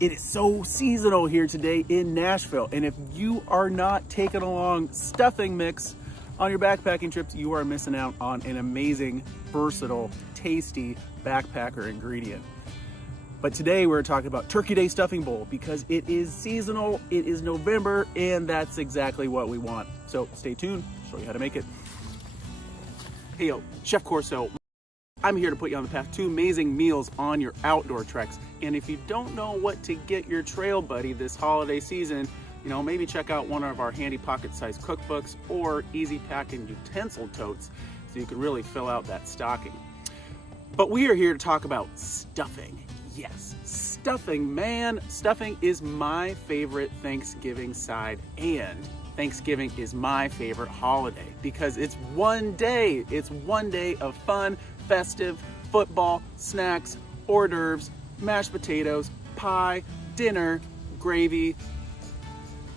It is so seasonal here today in Nashville, and if you are not taking along stuffing mix on your backpacking trips, you are missing out on an amazing, versatile, tasty backpacker ingredient. But today we're talking about Turkey Day Stuffing Bowl because it is seasonal, it is November, and that's exactly what we want. So stay tuned, I'll show you how to make it. Hey yo, Chef Corso. I'm here to put you on the path to amazing meals on your outdoor treks. And if you don't know what to get your trail buddy this holiday season, maybe check out one of our handy pocket-sized cookbooks or easy packing utensil totes so you can really fill out that stocking. But we are here to talk about stuffing. Yes, stuffing, man. Stuffing is my favorite Thanksgiving side, and Thanksgiving is my favorite holiday because it's one day. It's one day of fun, festive, football, snacks, hors d'oeuvres, mashed potatoes, pie, dinner, gravy,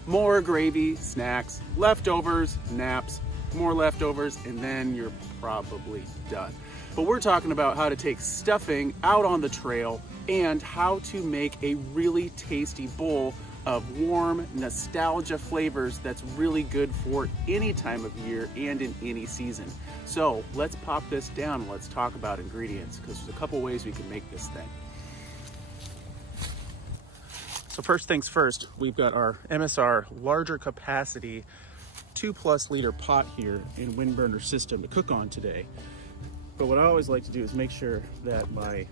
more gravy, snacks, leftovers, naps, more leftovers, and then you're probably done. But we're talking about how to take stuffing out on the trail and how to make a really tasty bowl of warm nostalgia flavors that's really good for any time of year and in any season. So let's pop this down and let's talk about ingredients because there's a couple ways we can make this thing. So first things first, we've got our MSR larger capacity 2+ liter pot here in wind burner system to cook on today. But what I always like to do is make sure that my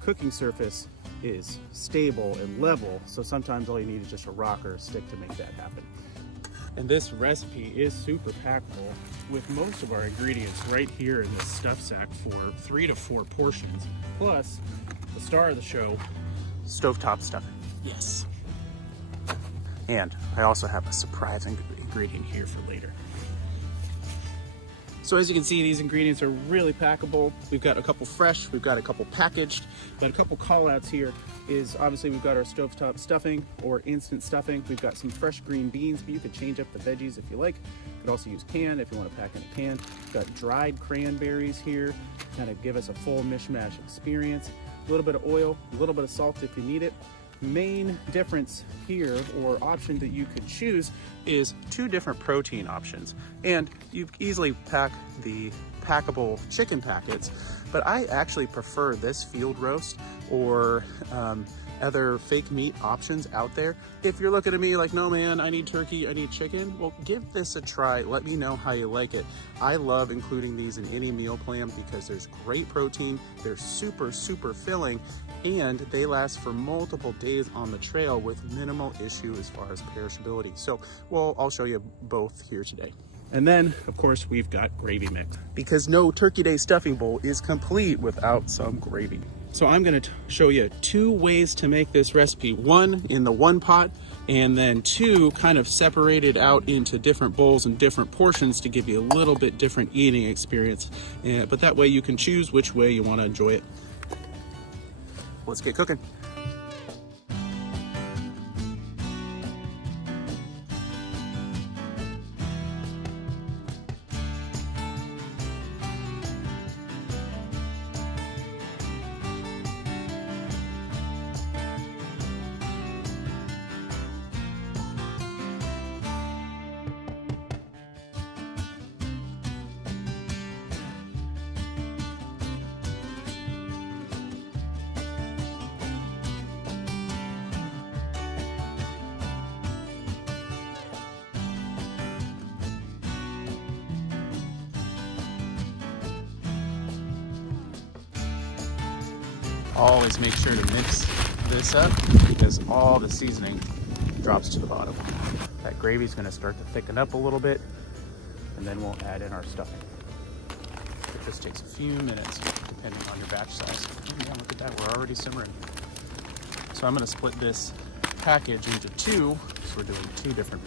cooking surface is stable and level, so sometimes all you need is just a rock or a stick to make that happen. And this recipe is super packable with most of our ingredients right here in this stuff sack for 3 to 4 portions, plus the star of the show, stovetop stuffing. Yes. And I also have a surprise ingredient here for later. So as you can see, these ingredients are really packable. We've got a couple fresh, we've got a couple packaged, but a couple call outs here is obviously we've got our stovetop stuffing or instant stuffing. We've got some fresh green beans, but you could change up the veggies if you like. You could also use canned if you want to pack in a can. We've got dried cranberries here, kind of give us a full mishmash experience. A little bit of oil, a little bit of salt if you need it. Main difference here, or option that you could choose, is 2 different protein options. And you easily pack the packable chicken packets, but I actually prefer this field roast or other fake meat options out there. If you're looking at me like, no man, I need turkey, I need chicken, well, give this a try. Let me know how you like it. I love including these in any meal plan because there's great protein, they're super, super filling, and they last for multiple days on the trail with minimal issue as far as perishability. So, well, I'll show you both here today. And then, of course, we've got gravy mix because no Turkey Day stuffing bowl is complete without some gravy. So I'm gonna show you 2 ways to make this recipe. 1 in the one pot, and then 2 kind of separated out into different bowls and different portions to give you a little bit different eating experience. But that way you can choose which way you wanna enjoy it. Let's get cooking. Always make sure to mix this up because all the seasoning drops to the bottom. That gravy is going to start to thicken up a little bit, and then we'll add in our stuffing. It just takes a few minutes depending on your batch size. Yeah, look at that, we're already simmering. So I'm going to split this package into 2, so we're doing 2 different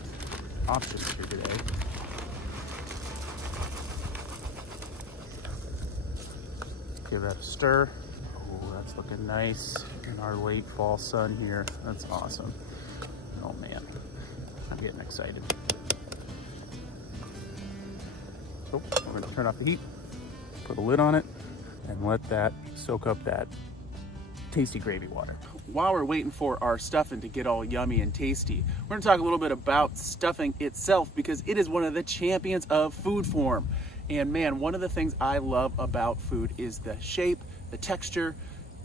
options here today. Give that a stir. Oh, that's looking nice in our late fall sun here. That's awesome. Oh man, I'm getting excited. So we're gonna turn off the heat, put a lid on it, and let that soak up that tasty gravy water. while we're waiting for our stuffing to get all yummy and tasty, we're gonna talk a little bit about stuffing itself, because it is one of the champions of food form. And man, one of the things I love about food is the shape, the texture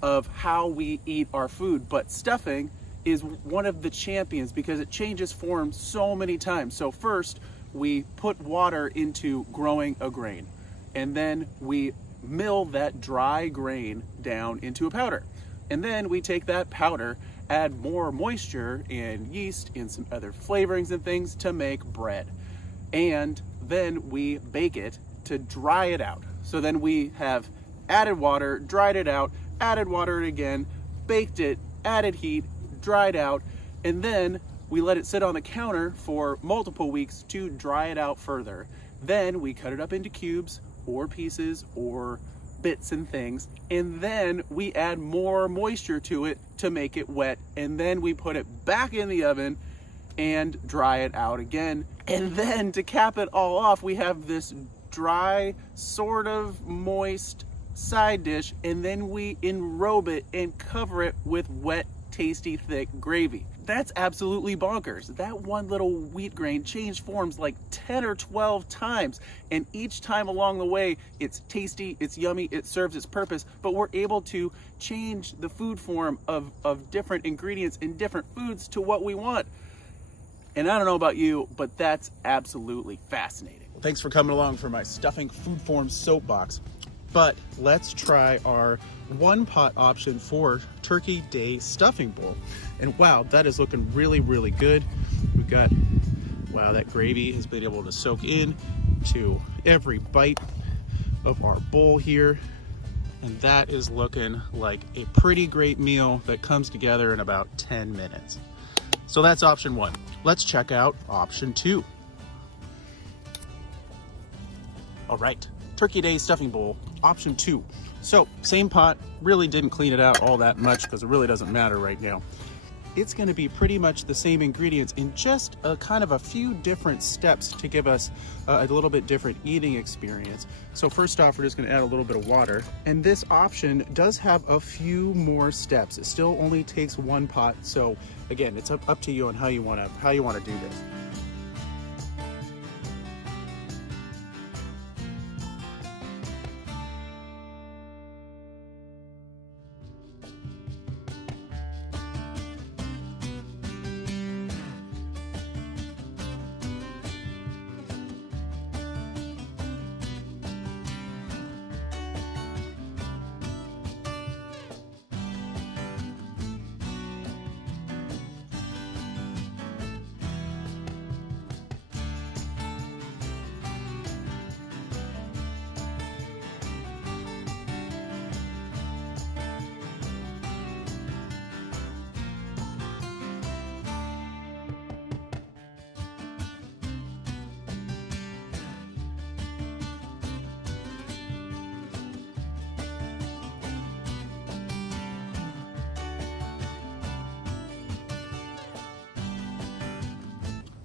of how we eat our food. But stuffing is one of the champions because it changes form so many times. So first, we put water into growing a grain, and then we mill that dry grain down into a powder. And then we take that powder, add more moisture and yeast and some other flavorings and things to make bread. And then we bake it to dry it out. So then we have added water, dried it out, added water again, baked it, added heat, dried out, and then we let it sit on the counter for multiple weeks to dry it out further. Then we cut it up into cubes or pieces or bits and things, and then we add more moisture to it to make it wet, and then we put it back in the oven and dry it out again. And then to cap it all off, we have this dry, sort of moist side dish, and then we enrobe it and cover it with wet, tasty, thick gravy. That's absolutely bonkers. That one little wheat grain changed forms like 10 or 12 times, and each time along the way, it's tasty, it's yummy, it serves its purpose, but we're able to change the food form of different ingredients in different foods to what we want. And I don't know about you, but that's absolutely fascinating. Well, thanks for coming along for my stuffing food form soapbox. But let's try our one pot option for Turkey Day stuffing bowl. And wow, that is looking really, really good. We've got, wow, that gravy has been able to soak in to every bite of our bowl here. And that is looking like a pretty great meal that comes together in about 10 minutes. So that's option one. Let's check out option two. All right, Turkey Day stuffing bowl, option two. So same pot, really didn't clean it out all that much because it really doesn't matter right now. It's gonna be pretty much the same ingredients in just a kind of a few different steps to give us a little bit different eating experience. So first off, we're just gonna add a little bit of water. And this option does have a few more steps. It still only takes one pot. So again, it's up to you on how you wanna do this.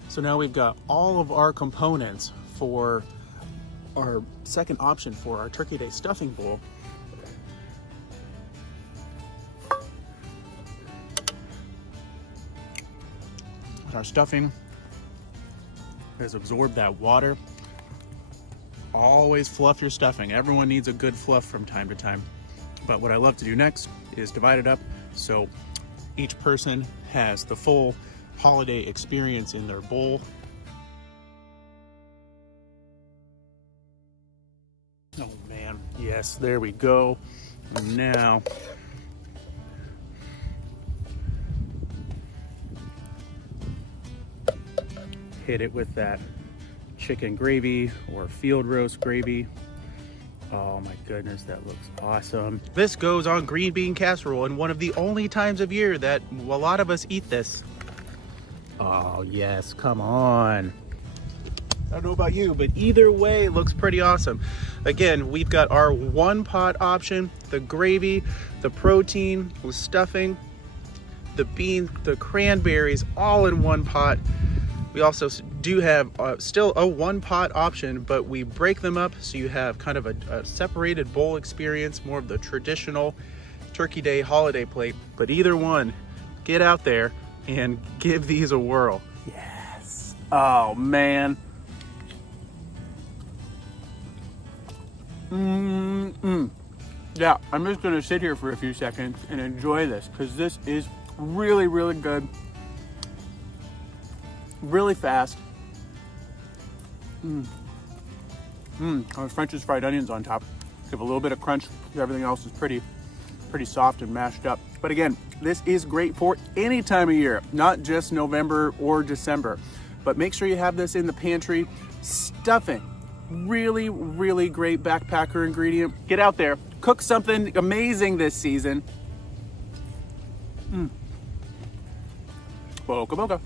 So now we've got all of our components for our second option for our Turkey Day stuffing bowl. Our stuffing has absorbed that water. Always fluff your stuffing. Everyone needs a good fluff from time to time. But what I love to do next is divide it up so each person has the full holiday experience in their bowl. Oh man, yes, there we go. And now hit it with that chicken gravy or field roast gravy. Oh my goodness, that looks awesome. This goes on green bean casserole, and one of the only times of year that a lot of us eat this. Oh yes, come on. I don't know about you, but either way, it looks pretty awesome. Again, we've got our one pot option, the gravy, the protein with stuffing, the beans, the cranberries, all in one pot. We also do have still a one pot option, but we break them up so you have kind of a separated bowl experience, more of the traditional Turkey Day holiday plate, but either one, get out there and give these a whirl. Yes. Oh man. Yeah, I'm just gonna sit here for a few seconds and enjoy this because this is really, really good. Really fast. French's fried onions on top. Give a little bit of crunch. Everything else is pretty soft and mashed up. But again, this is great for any time of year, not just November or December. But make sure you have this in the pantry. Stuffing, really, really great backpacker ingredient. Get out there, cook something amazing this season. Boca boca.